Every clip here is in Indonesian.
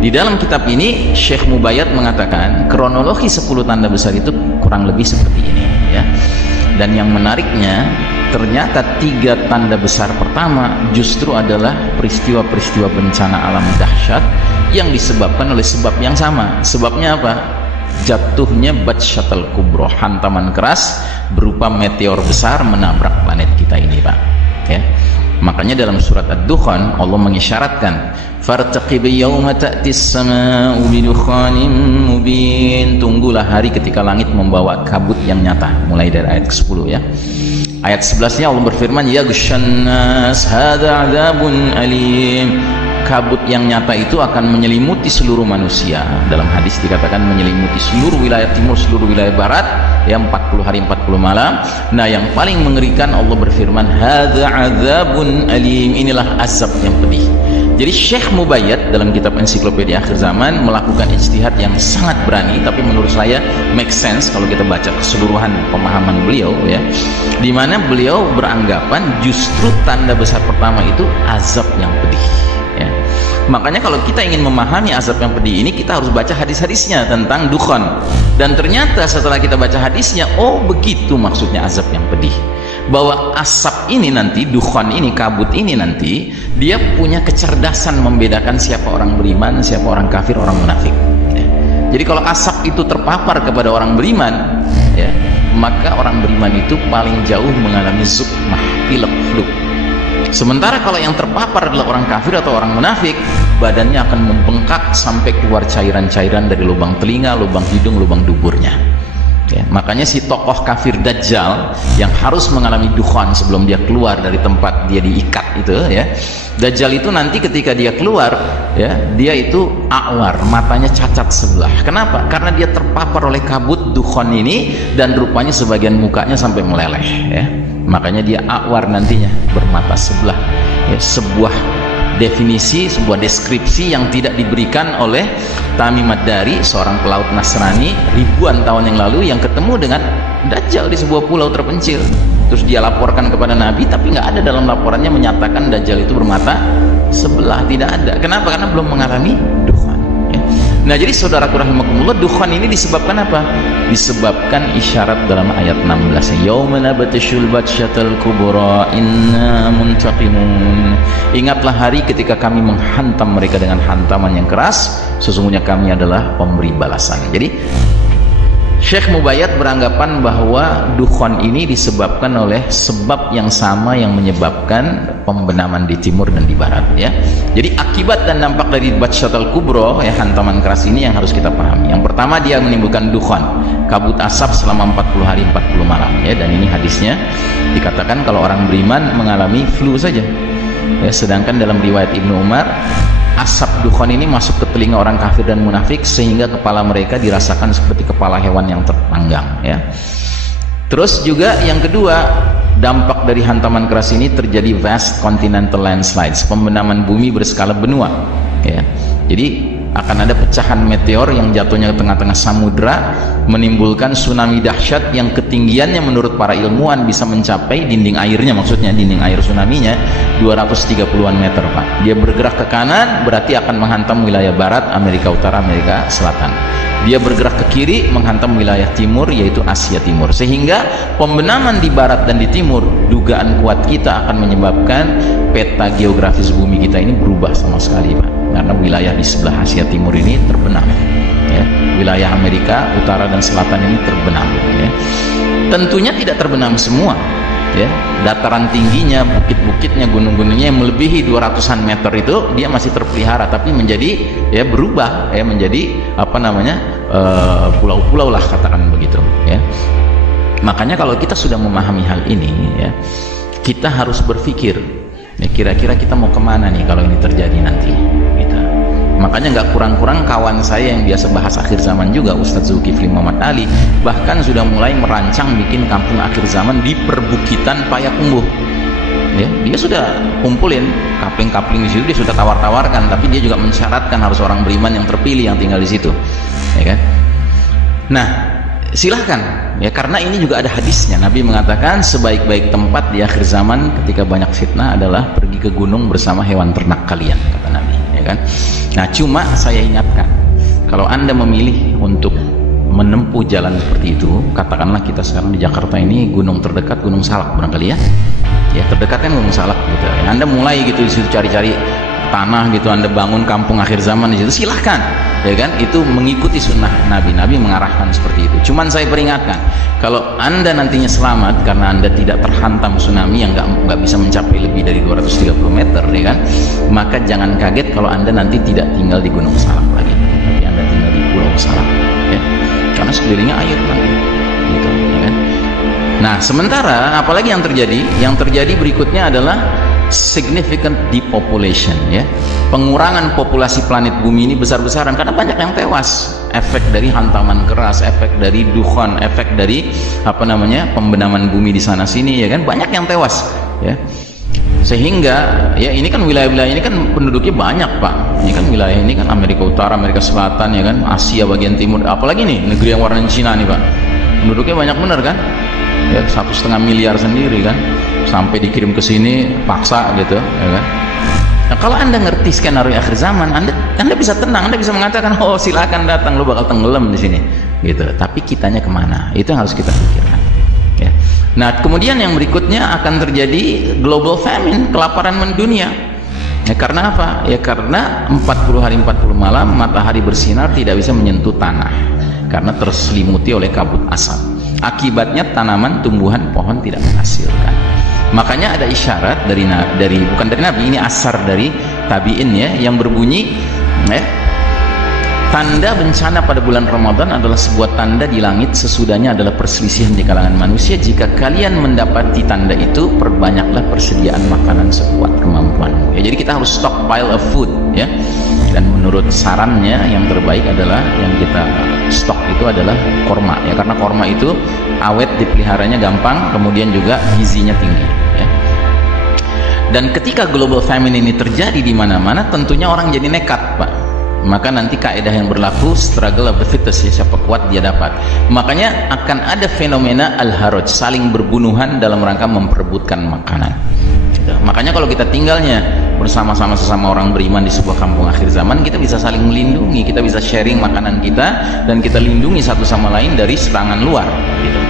Di dalam kitab ini Syekh Mubayyad mengatakan kronologi 10 tanda besar itu kurang lebih seperti ini ya. Dan yang menariknya ternyata 3 tanda besar pertama justru adalah peristiwa-peristiwa bencana alam dahsyat yang disebabkan oleh sebab yang sama. Sebabnya apa? Jatuhnya Batshatul Kubra, hantaman keras berupa meteor besar menabrak planet kita ini, Pak ya. Makanya dalam surat Ad-Dukhan Allah mengisyaratkan fartaqib yauma ta'tis samaa'u bidukhanin mubin, tunggulah hari ketika langit membawa kabut yang nyata, mulai dari ayat ke-10 ya. Ayat 11-nya Allah berfirman yaghshan nas hadza 'adzabun alim, kabut yang nyata itu akan menyelimuti seluruh manusia. Dalam hadis dikatakan menyelimuti seluruh wilayah timur, seluruh wilayah barat ya, 40 hari 40 malam. Nah yang paling mengerikan Allah berfirman hadza 'adzabun alim, inilah azab yang pedih. Jadi Syekh Mubayyad dalam kitab Ensiklopedia Akhir Zaman melakukan ijtihad yang sangat berani, tapi menurut saya make sense kalau kita baca keseluruhan pemahaman beliau ya, di mana beliau beranggapan justru tanda besar pertama itu azab yang pedih ya. Makanya kalau kita ingin memahami azab yang pedih ini, kita harus baca hadis-hadisnya tentang dukhan. Dan ternyata setelah kita baca hadisnya, oh begitu maksudnya azab yang pedih, bahwa asap ini nanti, dukhan ini, kabut ini nanti, dia punya kecerdasan membedakan siapa orang beriman, siapa orang kafir, orang munafik ya. Jadi kalau asap itu terpapar kepada orang beriman ya, maka orang beriman itu paling jauh mengalami zukmah, pilek, flu. Sementara kalau yang terpapar adalah orang kafir atau orang munafik, badannya akan membengkak sampai keluar cairan-cairan dari lubang telinga, lubang hidung, lubang duburnya ya. Makanya si tokoh kafir Dajjal yang harus mengalami dukhan sebelum dia keluar dari tempat dia diikat itu ya, Dajjal itu nanti ketika dia keluar ya, dia itu a'war, matanya cacat sebelah. Kenapa? Karena dia terpapar oleh kabut dukhan ini dan rupanya sebagian mukanya sampai meleleh ya. Makanya dia a'war nantinya, bermata sebelah ya. Sebuah definisi, sebuah deskripsi yang tidak diberikan oleh Tamim Ad-Dari, seorang pelaut Nasrani ribuan tahun yang lalu yang ketemu dengan Dajjal di sebuah pulau terpencil. Terus dia laporkan kepada Nabi, tapi nggak ada dalam laporannya menyatakan Dajjal itu bermata sebelah, tidak ada. Kenapa? Karena belum mengalami dukhan ya. Nah jadi saudaraku rahimakumullah, dukhan ini disebabkan apa? Disebabkan isyarat dalam ayat 16, yauma nabtashul batshatal kubra inna muntaqimun, ingatlah hari ketika kami menghantam mereka dengan hantaman yang keras, sesungguhnya kami adalah pemberi balasan. Jadi Syekh Mubayyad beranggapan bahwa dukhan ini disebabkan oleh sebab yang sama yang menyebabkan pembenaman di timur dan di barat ya. Jadi akibat dan dampak dari Batshatul Kubra ya, hantaman keras ini yang harus kita pahami. Yang pertama, dia menimbulkan dukhan, kabut asap selama 40 hari 40 malam ya, dan ini hadisnya dikatakan kalau orang beriman mengalami flu saja ya. Sedangkan dalam riwayat Ibnu Umar, asap dukhan ini masuk ke telinga orang kafir dan munafik sehingga kepala mereka dirasakan seperti kepala hewan yang terpanggang ya. Terus juga yang kedua, dampak dari hantaman keras ini terjadi vast continental landslides, pembenaman bumi berskala benua ya. Jadi akan ada pecahan meteor yang jatuhnya ke tengah-tengah samudra, menimbulkan tsunami dahsyat yang ketinggiannya menurut para ilmuwan bisa mencapai dinding airnya, maksudnya dinding air tsunaminya 230-an meter Pak. Dia bergerak ke kanan berarti akan menghantam wilayah barat, Amerika Utara, Amerika Selatan. Dia bergerak ke kiri menghantam wilayah timur, yaitu Asia Timur. Sehingga pembenaman di barat dan di timur, dugaan kuat kita akan menyebabkan peta geografis bumi kita ini berubah sama sekali Pak. Karena wilayah di sebelah Asia Timur ini terbenam ya. Wilayah Amerika Utara dan Selatan ini terbenam ya. Tentunya tidak terbenam semua ya. Dataran tingginya, bukit-bukitnya, gunung-gunungnya yang melebihi 200-an meter itu dia masih terpelihara, tapi menjadi ya berubah ya, menjadi apa namanya pulau-pulau lah, katakan begitu ya. Makanya kalau kita sudah memahami hal ini ya, kita harus berpikir ya, kira-kira kita mau kemana nih kalau ini terjadi nanti gitu. Makanya nggak kurang-kurang kawan saya yang biasa bahas akhir zaman juga, Ustadz Zulkifli Muhammad Ali, bahkan sudah mulai merancang bikin kampung akhir zaman di perbukitan Payakumbuh ya. Dia sudah kumpulin kapling-kapling di situ, dia sudah tawar-tawarkan, tapi dia juga mensyaratkan harus orang beriman yang terpilih yang tinggal di situ ya kan. Nah silahkan ya, karena ini juga ada hadisnya. Nabi mengatakan sebaik-baik tempat di akhir zaman ketika banyak fitnah adalah pergi ke gunung bersama hewan ternak kalian, kata Nabi ya ya kan. Nah, cuma saya ingatkan, kalau Anda memilih untuk menempuh jalan seperti itu, katakanlah kita sekarang di Jakarta ini, gunung terdekat Gunung Salak barangkali ya, ya terdekat kan Gunung Salak gitu. Anda mulai gitu di situ cari-cari tanah gitu, Anda bangun kampung akhir zaman di situ, silahkan, ya kan, itu mengikuti sunnah Nabi. Nabi mengarahkan seperti itu. Cuman saya peringatkan, kalau Anda nantinya selamat karena Anda tidak terhantam tsunami yang nggak bisa mencapai lebih dari 230 meter, ya kan, maka jangan kaget kalau Anda nanti tidak tinggal di Gunung Salak lagi, tapi Anda tinggal di Pulau Salak, ya, karena sekelilingnya air kan, gitu, ya kan. Nah, sementara apalagi yang terjadi? Yang terjadi berikutnya adalah significant depopulation, ya, pengurangan populasi planet bumi ini besar-besaran karena banyak yang tewas, efek dari hantaman keras, efek dari dukhan, efek dari apa namanya pembenaman bumi di sana sini, ya kan, banyak yang tewas, ya, sehingga ya ini kan wilayah-wilayah ini kan penduduknya banyak Pak, ini kan wilayah ini kan Amerika Utara, Amerika Selatan, ya kan, Asia bagian timur, apalagi nih negeri yang warna Cina nih Pak, penduduknya banyak bener kan, ya 1,5 miliar sendiri kan, sampai dikirim ke sini paksa gitu, ya kan. Nah, kalau Anda ngerti skenario akhir zaman, Anda bisa tenang, Anda bisa mengatakan, oh silakan datang, lo bakal tenggelam di sini, gitu. Tapi kitanya kemana? Itu yang harus kita pikirkan. Ya. Nah, kemudian yang berikutnya akan terjadi global famine, kelaparan mendunia. Ya, karena apa? Ya karena 40 hari 40 malam matahari bersinar tidak bisa menyentuh tanah karena terselimuti oleh kabut asap. Akibatnya tanaman, tumbuhan, pohon tidak menghasilkan. Makanya ada isyarat dari bukan dari Nabi, ini asar dari tabi'in, ya, yang berbunyi, ya, tanda bencana pada bulan Ramadan adalah sebuah tanda di langit, sesudahnya adalah perselisihan di kalangan manusia. Jika kalian mendapati tanda itu, perbanyaklah persediaan makanan sekuat kemampuanmu. Ya, jadi kita harus stockpile of food, ya. Dan menurut sarannya yang terbaik adalah yang kita stok itu adalah korma, ya, karena korma itu awet, dipeliharanya gampang, kemudian juga gizinya tinggi, ya. Dan ketika global famine ini terjadi di mana-mana, tentunya orang jadi nekat Pak. Maka nanti kaidah yang berlaku, struggle of the fittest, ya, siapa kuat dia dapat. Makanya akan ada fenomena al-haraj, saling berbunuhan dalam rangka memperebutkan makanan. Makanya kalau kita tinggalnya bersama-sama sesama orang beriman di sebuah kampung akhir zaman, kita bisa saling melindungi, kita bisa sharing makanan kita, dan kita lindungi satu sama lain dari serangan luar, gitu.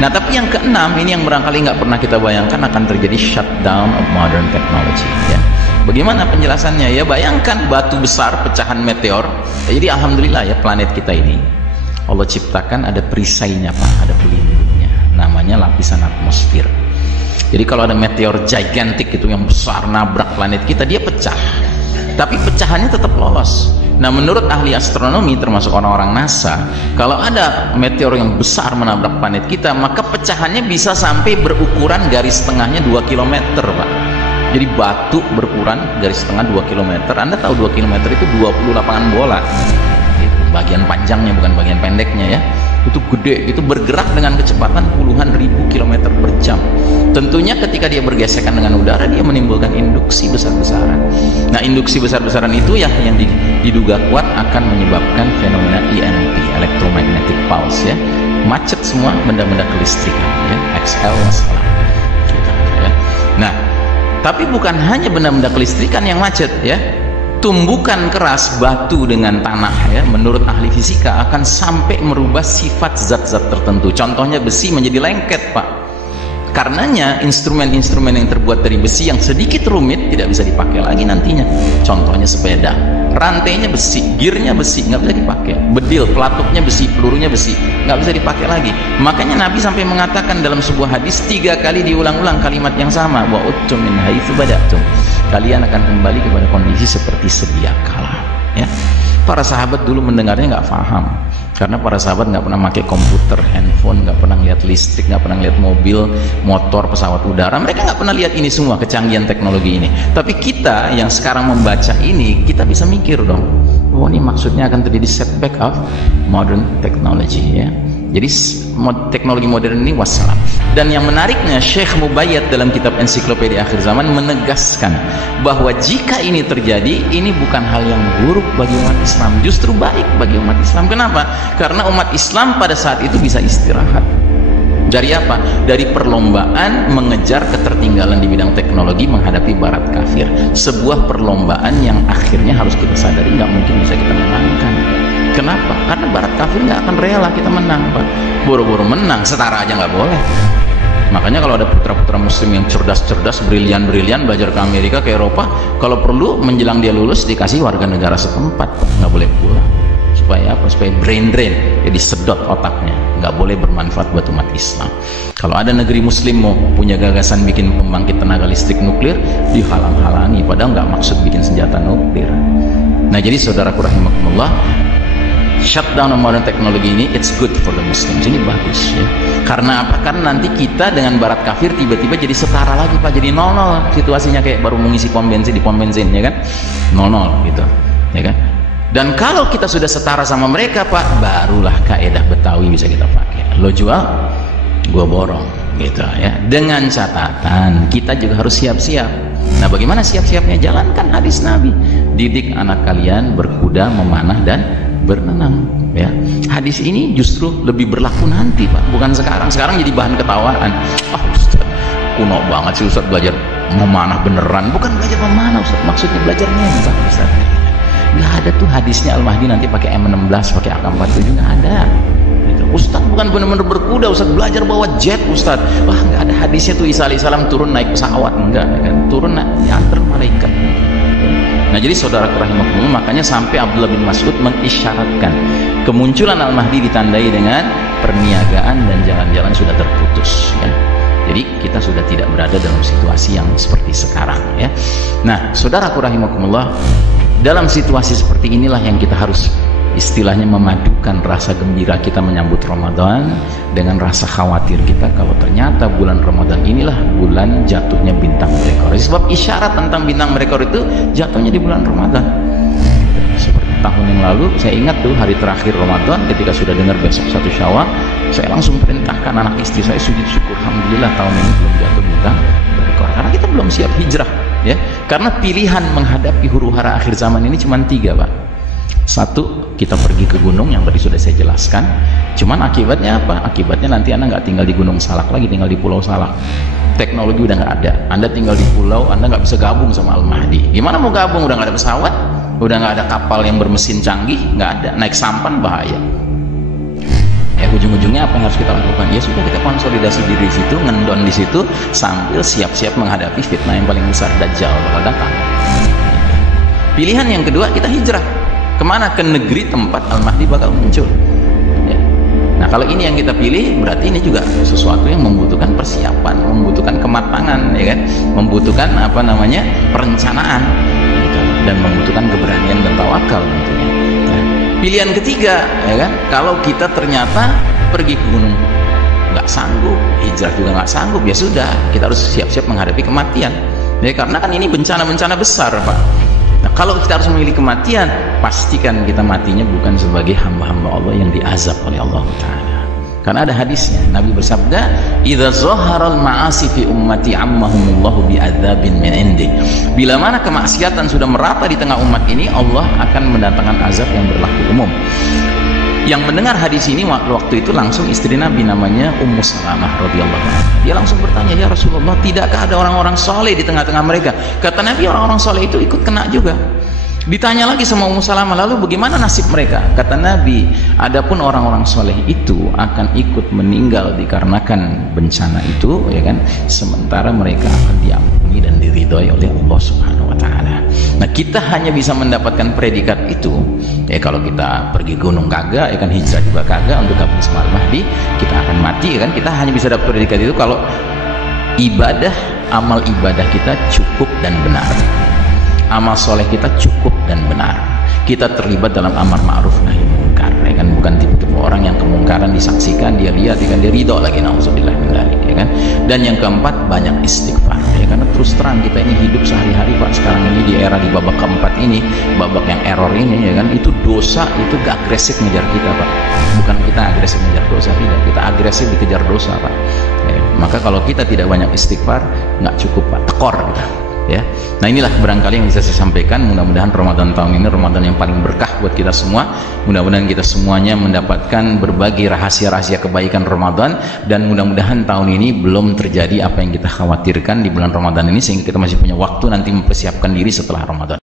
Nah, tapi yang keenam ini yang barangkali nggak pernah kita bayangkan, akan terjadi shutdown of modern technology, ya. Bagaimana penjelasannya? Ya, bayangkan batu besar, pecahan meteor. Ya, jadi alhamdulillah ya, planet kita ini Allah ciptakan ada perisainya Pak, ada pelindungnya, namanya lapisan atmosfer. Jadi kalau ada meteor gigantic itu yang besar nabrak planet kita, dia pecah, tapi pecahannya tetap lolos. Nah, menurut ahli astronomi termasuk orang-orang NASA, kalau ada meteor yang besar menabrak planet kita, maka pecahannya bisa sampai berukuran garis tengahnya 2 km Pak. Jadi batu berukuran garis tengah 2 km. Anda tahu 2 km itu 20 lapangan bola, bagian panjangnya bukan bagian pendeknya, ya. Itu gede, itu bergerak dengan kecepatan puluhan ribu kilometer per jam. Tentunya ketika dia bergesekan dengan udara, dia menimbulkan induksi besar-besaran. Nah, induksi besar-besaran itu ya yang diduga kuat akan menyebabkan fenomena EMP, electromagnetic pulse, ya, macet semua benda-benda kelistrikan, ya, XL masalah, gitu, ya. Nah, tapi bukan hanya benda-benda kelistrikan yang macet, ya. Tumbukan keras, batu dengan tanah, ya, menurut ahli fisika akan sampai merubah sifat zat-zat tertentu. Contohnya besi menjadi lengket Pak. Karenanya instrumen-instrumen yang terbuat dari besi yang sedikit rumit tidak bisa dipakai lagi nantinya. Contohnya sepeda, rantainya besi, gearnya besi, nggak bisa dipakai. Bedil, pelatuknya besi, pelurunya besi, nggak bisa dipakai lagi. Makanya Nabi sampai mengatakan dalam sebuah hadis 3 kali diulang-ulang kalimat yang sama, wa uttum min haitsu bada'tum. Kalian akan kembali kepada kondisi seperti sedia kala, ya. Para sahabat dulu mendengarnya nggak paham, karena para sahabat nggak pernah pakai komputer, handphone, nggak pernah lihat listrik, nggak pernah lihat mobil, motor, pesawat udara. Mereka nggak pernah lihat ini semua, kecanggihan teknologi ini. Tapi kita yang sekarang membaca ini, kita bisa mikir dong, oh ini maksudnya akan terjadi setback of modern technology, ya. Jadi teknologi modern ini wassalam. Dan yang menariknya, Syekh Mubayyad dalam kitab Ensiklopedia Akhir Zaman menegaskan bahwa jika ini terjadi, ini bukan hal yang buruk bagi umat Islam, justru baik bagi umat Islam. Kenapa? Karena umat Islam pada saat itu bisa istirahat, Dari apa? Dari perlombaan mengejar ketertinggalan di bidang teknologi menghadapi barat kafir. Sebuah perlombaan yang akhirnya harus kita sadari nggak mungkin bisa kita menangkan. Kenapa? Karena barat kafir nggak akan rela kita menang, Pak. Boro-boro menang, setara aja nggak boleh. Makanya kalau ada putra-putra muslim yang cerdas-cerdas, brilian-brilian, belajar ke Amerika, ke Eropa, kalau perlu menjelang dia lulus dikasih warga negara setempat, Pak. Nggak boleh pulang. Supaya apa? Supaya brain drain, jadi sedot otaknya, nggak boleh bermanfaat buat umat Islam. Kalau ada negeri muslim mau punya gagasan bikin pembangkit tenaga listrik nuklir, dihalang-halangi, padahal nggak maksud bikin senjata nuklir. Nah, jadi saudaraku rahimakumullah, shutdown modern teknologi ini it's good for the Muslims, ini bagus ya. Karena apa? Karena nanti kita dengan barat kafir tiba-tiba jadi setara lagi, Pak. Jadi 0-0 situasinya, kayak baru mengisi pom bensin di pom bensin, ya kan, 0-0 gitu, ya kan. Dan kalau kita sudah setara sama mereka, Pak, barulah kaedah Betawi bisa kita pakai. Lo jual, gua borong, gitu ya. Dengan catatan kita juga harus siap-siap. Nah, bagaimana siap-siapnya? Jalankan hadis Nabi. Didik anak kalian berkuda, memanah, dan berenang. Ya, hadis ini justru lebih berlaku nanti, Pak, bukan sekarang. Sekarang jadi bahan ketawaan. Ah, Ustaz, kuno banget sih Ustaz belajar memanah beneran. Bukan belajar memanah, Ustaz, maksudnya belajar nembak, Ustaz. Nggak ada tuh hadisnya Al-Mahdi nanti pakai M16, pakai AK-47, nggak ada. Gitu. Ustaz bukan benar-benar berkuda, Ustaz belajar bawa jet, Ustaz. Wah, nggak ada hadisnya tuh Isa alaihissalam turun naik pesawat, enggak kan? Turun diantar malaikat. Nah, jadi saudara rahimakumullah, makanya sampai Abdullah bin Mas'ud mengisyaratkan kemunculan Al-Mahdi ditandai dengan perniagaan dan jalan-jalan sudah terputus, ya. Jadi kita sudah tidak berada dalam situasi yang seperti sekarang, ya. Nah, saudaraku rahimakumullah, dalam situasi seperti inilah yang kita harus istilahnya memadukan rasa gembira kita menyambut Ramadan dengan rasa khawatir kita kalau ternyata bulan Ramadan inilah bulan jatuhnya bintang merekor. Sebab isyarat tentang bintang merekor itu jatuhnya di bulan Ramadan. Seperti tahun yang lalu, saya ingat tuh hari terakhir Ramadan ketika sudah dengar besok 1 Syawal, saya langsung perintahkan anak istri saya sujud syukur, alhamdulillah tahun ini belum jatuh bintang merekor, karena kita belum siap hijrah, ya. Karena pilihan menghadapi huru-hara akhir zaman ini cuma 3, Pak. 1, kita pergi ke gunung yang tadi sudah saya jelaskan. Cuman akibatnya apa? Akibatnya nanti Anda nggak tinggal di Gunung Salak lagi, tinggal di Pulau Salak. Teknologi udah nggak ada. Anda tinggal di pulau, Anda nggak bisa gabung sama Al-Mahdi. Gimana mau gabung? Udah nggak ada pesawat, udah nggak ada kapal yang bermesin canggih, nggak ada. Naik sampan bahaya. Ya, ujung-ujungnya apa yang harus kita lakukan? Ya sudah, kita konsolidasi diri di situ, ngendon di situ, sambil siap-siap menghadapi fitnah yang paling besar, Dajjal bakal datang. Pilihan yang kedua, kita hijrah. Kemana? Ke negeri tempat Al-Mahdi bakal muncul, ya. Nah, kalau ini yang kita pilih, berarti ini juga sesuatu yang membutuhkan persiapan, membutuhkan kematangan, ya kan, membutuhkan apa namanya, perencanaan, gitu. Dan membutuhkan keberanian dan tawakal tentunya. Nah, pilihan ketiga, ya kan, kalau kita ternyata pergi ke gunung nggak sanggup, hijrah juga nggak sanggup, ya sudah, kita harus siap-siap menghadapi kematian, ya, karena kan ini bencana-bencana besar, Pak. Nah, kalau kita harus memilih kematian, pastikan kita matinya bukan sebagai hamba-hamba Allah yang diazab oleh Allah Ta'ala. Karena ada hadisnya, Nabi bersabda, "Idza zaharal ma'asi fi ummati ammahumullahu bi'adzabin min indi." Bila mana kemaksiatan sudah merata di tengah umat ini, Allah akan mendatangkan azab yang berlaku umum. Yang mendengar hadis ini waktu itu langsung istri Nabi, namanya Ummu Salamah radhiyallahu anha. Dia langsung bertanya, "Ya Rasulullah, tidakkah ada orang-orang soleh di tengah-tengah mereka?" Kata Nabi, orang-orang soleh itu ikut kena juga. Ditanya lagi sama Ummu Salamah, "Lalu bagaimana nasib mereka?" Kata Nabi, "Adapun orang-orang soleh itu akan ikut meninggal dikarenakan bencana itu, ya kan, sementara mereka akan diampuni dan diridhoi oleh Allah Subhanahu wa Ta'ala." Nah, kita hanya bisa mendapatkan predikat itu, ya, kalau kita pergi gunung kagak, ya kan, hijrah juga kagak untuk gabung sama Al-Mahdi, kita akan mati, ya kan. Kita hanya bisa dapat predikat itu kalau ibadah, amal ibadah kita cukup dan benar, amal soleh kita cukup dan benar, kita terlibat dalam amar ma'ruf nahi munkar, ya kan, bukan tipe-tipe orang yang kemungkaran disaksikan, dia lihat, ya kan, dia ridho lagi, nauzubillah min dzalik, ya kan. Dan yang keempat, banyak istighfar, ya, karena terus terang kita ini hidup sehari-hari, Pak, sekarang ini di era di babak keempat ini, babak yang error ini, ya kan, itu dosa itu gak agresif ngejar kita, Pak. Bukan kita agresif ngejar dosa, tidak, kita agresif dikejar dosa, Pak, ya. Maka kalau kita tidak banyak istighfar, nggak cukup, Pak, tekor kita, ya. Nah, inilah barangkali yang bisa saya sampaikan. Mudah-mudahan Ramadan tahun ini Ramadan yang paling berkah buat kita semua. Mudah-mudahan kita semuanya mendapatkan berbagai rahasia-rahasia kebaikan Ramadan, dan mudah-mudahan tahun ini belum terjadi apa yang kita khawatirkan di bulan Ramadan ini, sehingga kita masih punya waktu nanti mempersiapkan diri setelah Ramadan.